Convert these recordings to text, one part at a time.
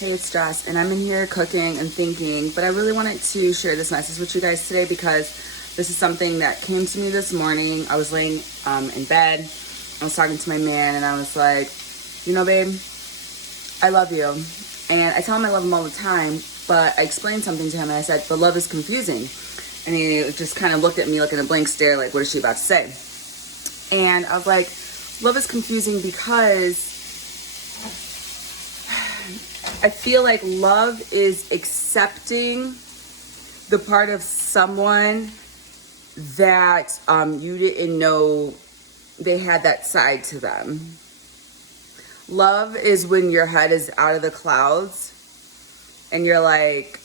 Hey, it's Jess, and I'm in here cooking and thinking, but I really wanted to share this message with you guys today because this is something that came to me this morning. I was laying in bed, I was talking to my man, and I was like, babe, I love you. And I tell him I love him all the time, but I explained something to him, and I said, but love is confusing. And he just kind of looked at me like in a blank stare, like, what is she about to say? And I was like, love is confusing because I feel like love is accepting the part of someone that you didn't know they had that side to them. Love is when your head is out of the clouds and you're like,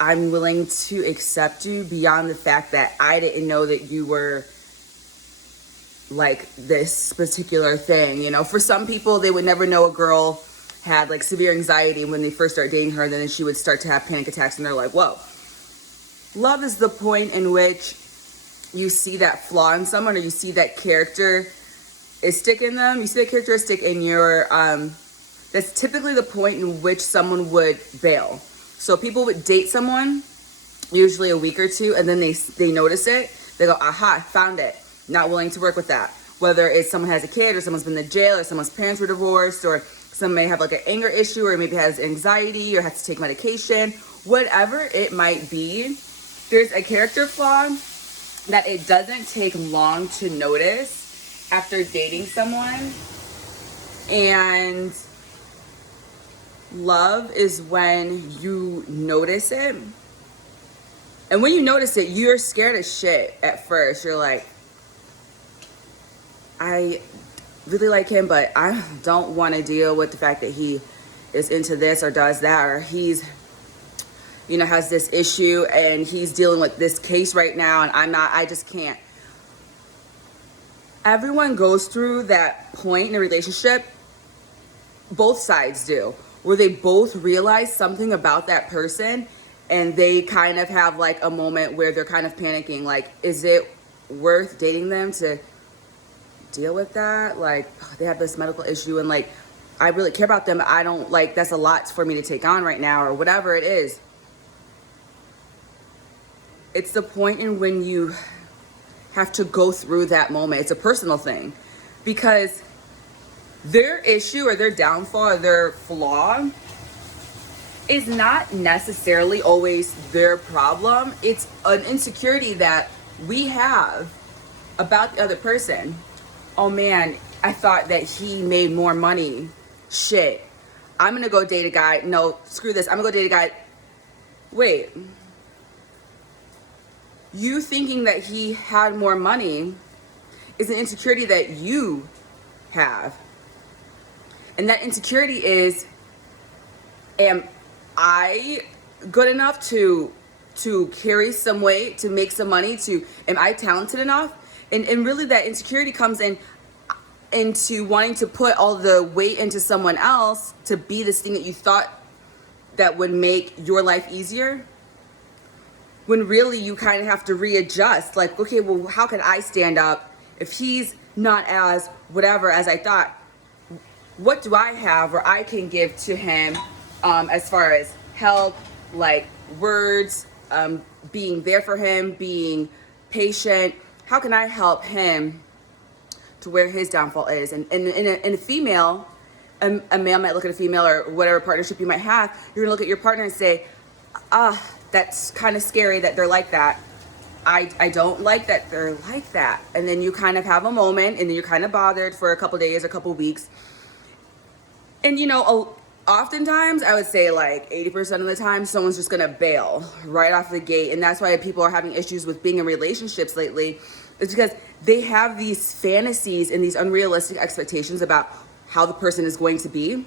I'm willing to accept you beyond the fact that I didn't know that you were like this particular thing. For some people, they would never know a girl had like severe anxiety when they first start dating her, then she would start to have panic attacks and they're like, whoa. Love is the point in which you see that flaw in someone, or you see that characteristic in them. You see that characteristic in your, that's typically the point in which someone would bail. So people would date someone, usually a week or two, and then they notice it. They go, aha, found it. Not willing to work with that. Whether it's someone has a kid, or someone's been in jail, or someone's parents were divorced, or some may have like an anger issue, or maybe has anxiety, or has to take medication. Whatever it might be, there's a character flaw that it doesn't take long to notice after dating someone. And love is when you notice it. And when you notice it, you're scared as shit at first. You're like, I really like him, but I don't want to deal with the fact that he is into this or does that, or he's, has this issue and he's dealing with this case right now, and I just can't. Everyone goes through that point in a relationship, both sides do, where they both realize something about that person and they kind of have like a moment where they're kind of panicking, like, is it worth dating them to deal with that? Like, they have this medical issue and like, I really care about them. I don't like, that's a lot for me to take on right now, or whatever it is. It's the point in when you have to go through that moment. It's a personal thing because their issue or their downfall or their flaw is not necessarily always their problem. It's an insecurity that we have about the other person. Oh man, I thought that he made more money. Shit, I'm gonna go date a guy. No, screw this. I'm gonna go date a guy. Wait, you thinking that he had more money is an insecurity that you have. And that insecurity is, am I good enough to carry some weight, to make some money, am I talented enough? And really that insecurity comes into wanting to put all the weight into someone else to be this thing that you thought that would make your life easier. When really you kind of have to readjust, like, okay, well, how can I stand up if he's not as whatever as I thought? What do I have or I can give to him as far as help, like words, being there for him, being patient? How can I help him to where his downfall is? And in a female, a male might look at a female or whatever partnership you might have, you're gonna look at your partner and say, that's kind of scary that they're like that. I don't like that they're like that. And then you kind of have a moment and then you're kind of bothered for a couple days, a couple weeks. And oftentimes I would say like 80% of the time, someone's just gonna bail right off the gate. And that's why people are having issues with being in relationships lately. It's because they have these fantasies and these unrealistic expectations about how the person is going to be.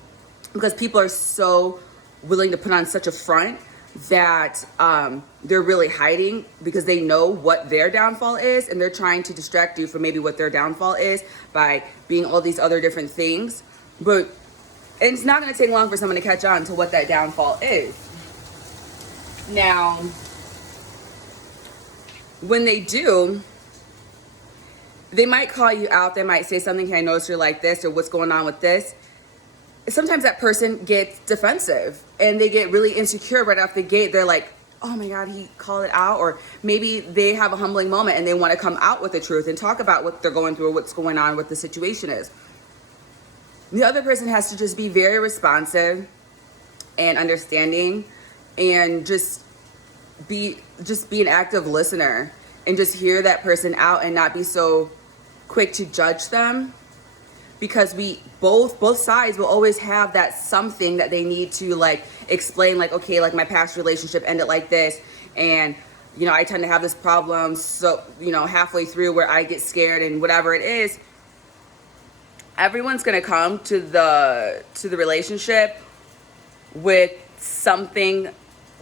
Because people are so willing to put on such a front that they're really hiding because they know what their downfall is, and they're trying to distract you from maybe what their downfall is by being all these other different things. But it's not going to take long for someone to catch on to what that downfall is. Now, when they do, they might call you out. They might say something, hey, I notice you're like this, or what's going on with this. sometimes that person gets defensive and they get really insecure right off the gate. They're like, oh my God, he called it out. Or maybe they have a humbling moment and they want to come out with the truth and talk about what they're going through, what's going on, what the situation is. The other person has to just be very responsive and understanding, and just be an active listener, and just hear that person out and not be so quick to judge them, because we both sides will always have that something that they need to like explain, like, okay, like my past relationship ended like this, and I tend to have this problem, so halfway through where I get scared and whatever it is. Everyone's gonna come to the relationship with something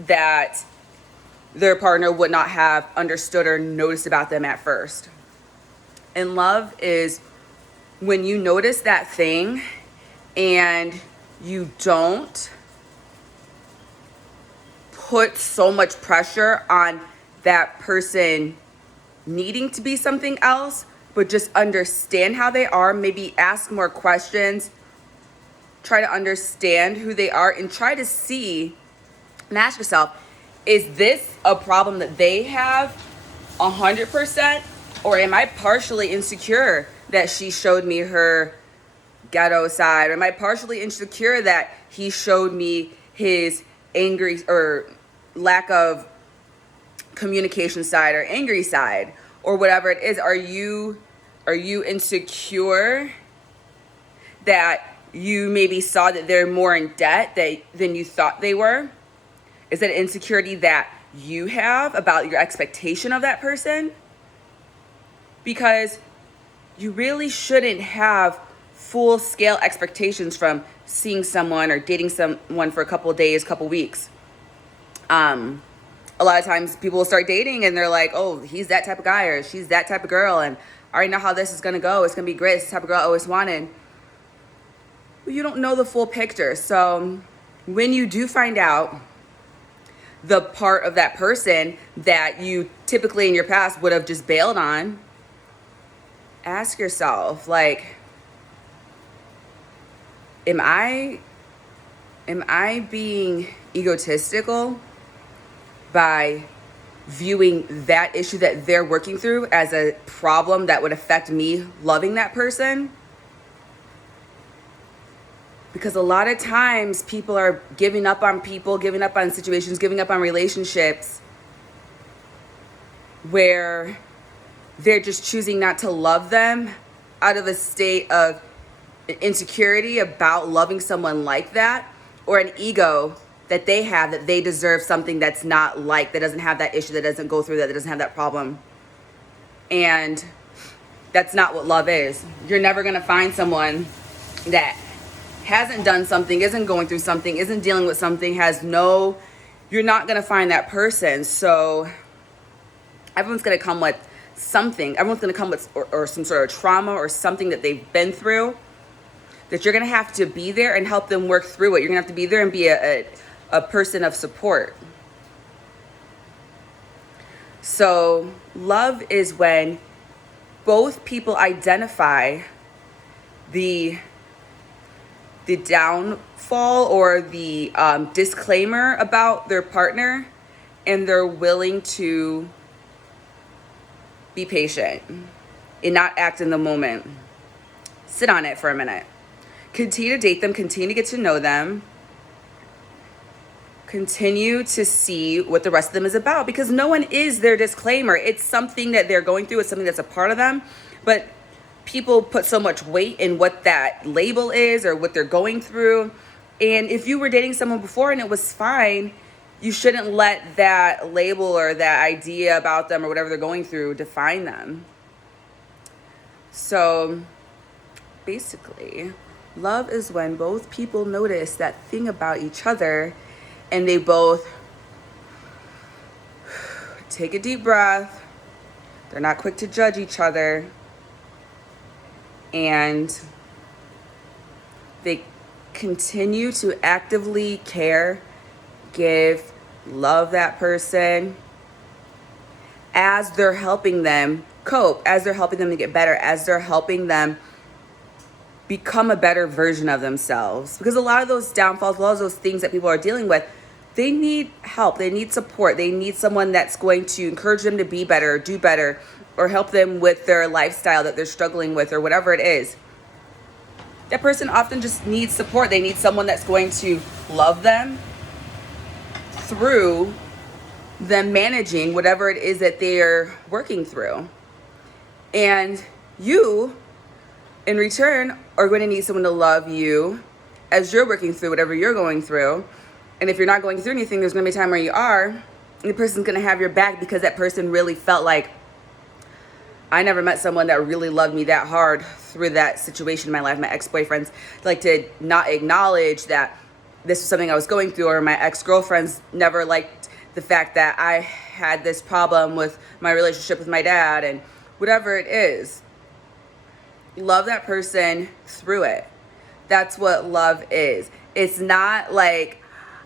that their partner would not have understood or noticed about them at first. And love is when you notice that thing and you don't put so much pressure on that person needing to be something else, but just understand how they are, maybe ask more questions, try to understand who they are, and try to see and ask yourself, is this a problem that they have 100%? Or am I partially insecure that she showed me her ghetto side? Or am I partially insecure that he showed me his angry or lack of communication side or angry side, or whatever it is? Are you insecure that you maybe saw that they're more in debt than you thought they were? Is that an insecurity that you have about your expectation of that person? Because you really shouldn't have full-scale expectations from seeing someone or dating someone for a couple of days, couple weeks. A lot of times people will start dating and they're like, oh, he's that type of guy or she's that type of girl, and I already know how this is going to go. It's going to be great. It's the type of girl I always wanted. But you don't know the full picture. So when you do find out the part of that person that you typically in your past would have just bailed on, ask yourself, like, am I being egotistical by viewing that issue that they're working through as a problem that would affect me loving that person? Because a lot of times people are giving up on people, giving up on situations, giving up on relationships where they're just choosing not to love them out of a state of insecurity about loving someone like that, or an ego that they have that they deserve something that's not like, that doesn't have that issue, that doesn't go through that doesn't have that problem. And that's not what love is. You're never going to find someone that hasn't done something, isn't going through something, isn't dealing with something, you're not going to find that person. So everyone's going to come with something. Everyone's going to come with or some sort of trauma or something that they've been through, that you're going to have to be there and help them work through it. You're going to have to be there and be a person of support. So love is when both people identify the downfall or the disclaimer about their partner, and they're willing to be patient and not act in the moment. Sit on it for a minute. Continue to date them, continue to get to know them, continue to see what the rest of them is about, because no one is their disclaimer. It's something that they're going through, it's something that's a part of them, but people put so much weight in what that label is or what they're going through. And if you were dating someone before and it was fine, you shouldn't let that label or that idea about them or whatever they're going through define them. So basically, love is when both people notice that thing about each other and they both take a deep breath. They're not quick to judge each other. And they continue to actively care, give, love that person as they're helping them cope, as they're helping them to get better, as they're helping them become a better version of themselves. Because a lot of those downfalls, a lot of those things that people are dealing with, they need help, they need support, they need someone that's going to encourage them to be better, do better, or help them with their lifestyle that they're struggling with, or whatever it is. That person often just needs support. They need someone that's going to love them through them managing whatever it is that they're working through. And you, in return, are going to need someone to love you as you're working through whatever you're going through. And if you're not going through anything, there's going to be a time where you are, and the person's going to have your back because that person really felt like, I never met someone that really loved me that hard through that situation in my life. My ex-boyfriends like to not acknowledge that this was something I was going through, or my ex-girlfriends never liked the fact that I had this problem with my relationship with my dad, and whatever it is. Love that person through it. That's what love is. It's not like,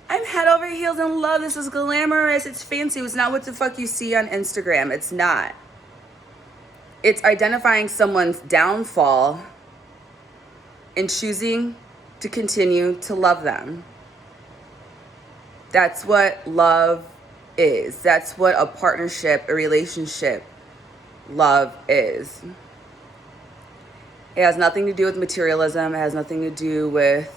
I'm head over heels in love, this is glamorous, it's fancy. It's not what the fuck you see on Instagram. It's not. It's identifying someone's downfall and choosing to continue to love them. That's what love is. That's what a partnership, a relationship, love is. It has nothing to do with materialism. It has nothing to do with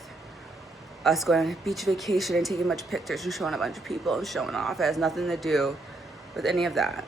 us going on a beach vacation and taking a bunch of pictures and showing a bunch of people and showing off. It has nothing to do with any of that.